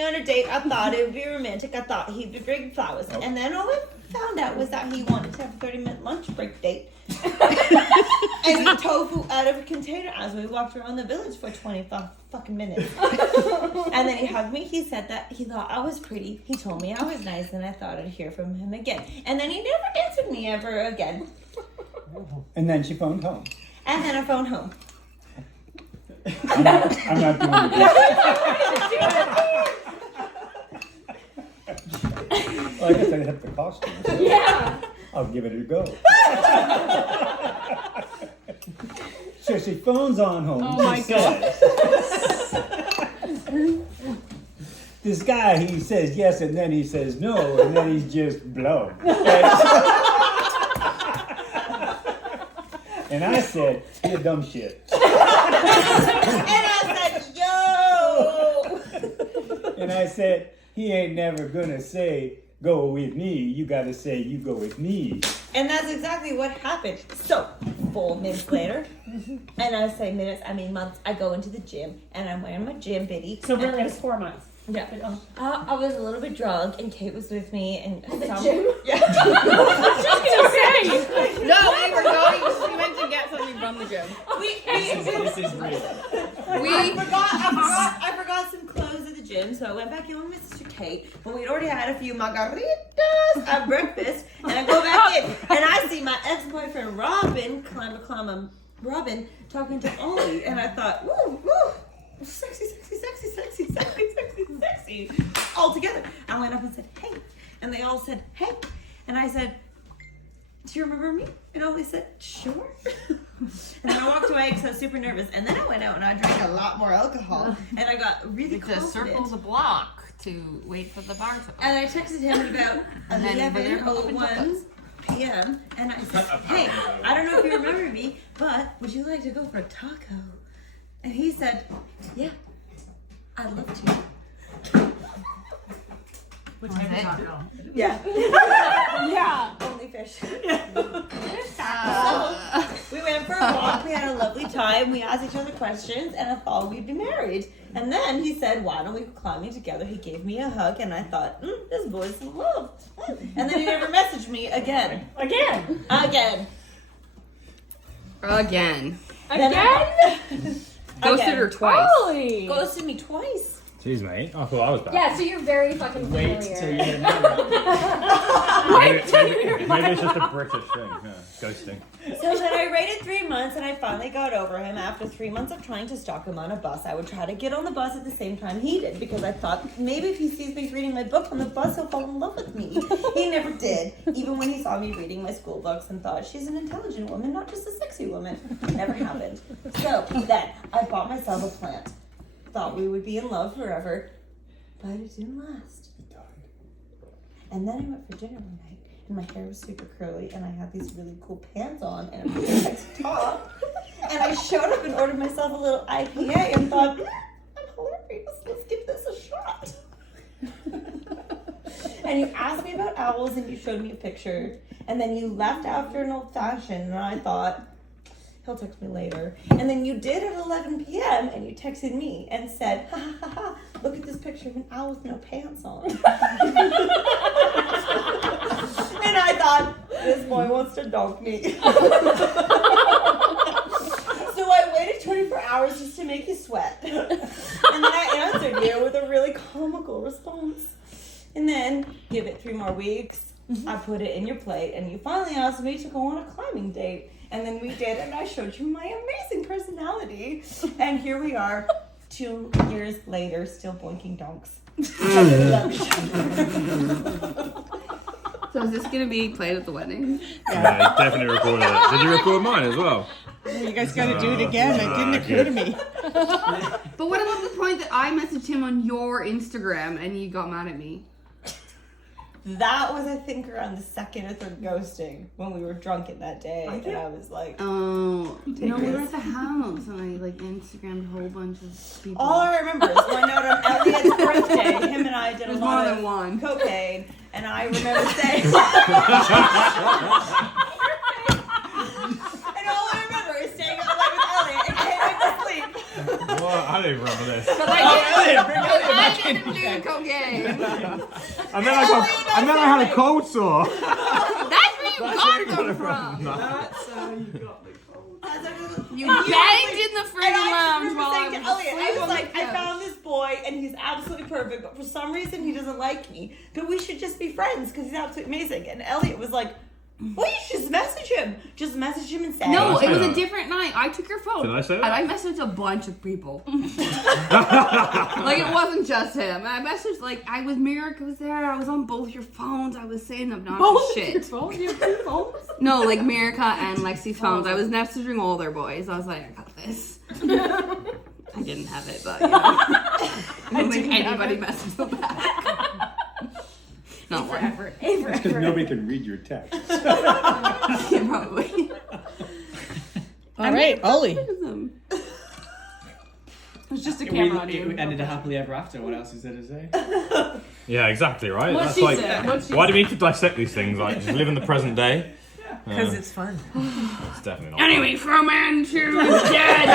On a date, I thought it would be romantic. I thought he'd be bringing flowers. Oh. And then all I found out was that he wanted to have a 30-minute lunch break date. And eat tofu out of a container as we walked around the village for 25 fucking minutes. And then he hugged me. He said that he thought I was pretty. He told me I was nice, and I thought I'd hear from him again. And then he never answered me ever again. And then she phoned home. And then I phoned home. I'm not doing this. Well, I guess I'd have the costume. So Yeah. I'll give it a go. So she phones on home. Oh my God. This guy, he says yes, and then he says no, and then he's just blown. And I said, you're dumb shit. And I said, yo! And I said, he ain't never gonna say, go with me. You gotta say, you go with me. And that's exactly what happened. So, 4 minutes later, and I say minutes, I mean months, I go into the gym, and I'm wearing my gym biddy. So really, it was 4 months. Yeah. I was a little bit drunk, and Kate was with me, and the gym? Yeah. I was just gonna say. No, we were going. We went to get something from the gym. This is real. I forgot some clothes at the gym, so I went back in with my sister Kate when we'd already had a few margaritas at breakfast, and I go back in, and I see my ex-boyfriend Robin talking to Ollie, and I thought, woo, sexy, all together. I went up and said, hey, and they all said, hey, and I said, do you remember me? And Ollie said, sure. And then I walked away because I was super nervous. And then I went out and I drank a lot more alcohol. And I got really confident. Circle the block to wait for the bar to open. And I texted him at about 11:01 p.m. And I said, hey, I don't know if you remember me, but would you like to go for a taco? And he said, yeah, I'd love to. Which type of taco? Yeah. Yeah. Only fish. We went for a walk. We had a lovely time. We asked each other questions, and I thought we'd be married. And then he said, why don't we go climbing together? He gave me a hug, and I thought, this boy's in love. And then he never messaged me again. Again. Ghosted her twice. Holy. Ghosted me twice. Jeez, mate. I thought I was back. Yeah, so you're very fucking familiar. Wait till you get married. Maybe it's just a British thing, ghosting. So then I waited 3 months, and I finally got over him. After 3 months of trying to stalk him on a bus, I would try to get on the bus at the same time he did, because I thought maybe if he sees me reading my book on the bus, he'll fall in love with me. He never did, even when he saw me reading my school books and thought, she's an intelligent woman, not just a sexy woman. Never happened. So then I bought myself a plant. Thought we would be in love forever, but it didn't last. And then I went for dinner one night, and my hair was super curly, and I had these really cool pants on, and a really nice top. And I showed up and ordered myself a little IPA, and thought, I'm hilarious. Let's give this a shot. And you asked me about owls, and you showed me a picture, and then you left after an old fashioned, and I thought, he'll text me later. And then you did at 11 p.m. and you texted me and said, ha ha ha ha, look at this picture of an owl with no pants on. And I thought, this boy wants to dog me. So I waited 24 hours just to make you sweat. And then I answered you with a really comical response. And then give it 3 more weeks. I put it in your plate, and you finally asked me to go on a climbing date. And then we did, and I showed you my amazing personality. And here we are, 2 years later, still boinking donks. So is this going to be played at the wedding? Yeah, I definitely recorded it. Did you record mine as well? You guys got to do it again. It didn't occur to me. But what about the point that I messaged him on your Instagram and you got mad at me? That was, I think, around the 2nd or 3rd ghosting when we were drunk in that day. And I was like, oh, no, we were at the house and I Instagrammed a whole bunch of people. all I remember is one note on Elliot's birthday. Him and I did a lot more of than one. cocaine. And I remember saying, and all I remember is staying up late with Elliot and getting to sleep. What I don't even remember this. Because I didn't do cocaine. And then I had a cold sore. That's where you got them from. That's how you got the cold. You banged in the And friggin' I lounge remember while I saying was to Elliot, I asleep was on like, the I couch. found this boy and he's absolutely perfect, but for some reason he doesn't like me. But we should just be friends because he's absolutely amazing. And Elliot was like, well, you should just message him. Just message him and say. No, Did I it was say a that? different night. I took your phone. Did I say And that? I messaged a bunch of people. Like, it wasn't just him. I messaged, like, Miraca was there. I was on both your phones. I was saying obnoxious shit. Phone? You have 2 phones? No, like Miraca and Lexi phones. I was messaging all their boys. I was like, I got this. I didn't have it, but, you know. I don't think anybody messaged them back. Not one. Forever. That's because nobody can read your text. Yeah, probably. All right, Ollie. Them. It's just a camera on you. It ended a happily ever after. What else is there to say? Yeah, exactly, right? What That's she like, said, what she why do we need to dissect these things? Like, just live in the present day? Because it's fun. It's definitely not. Anyway, from man to dead.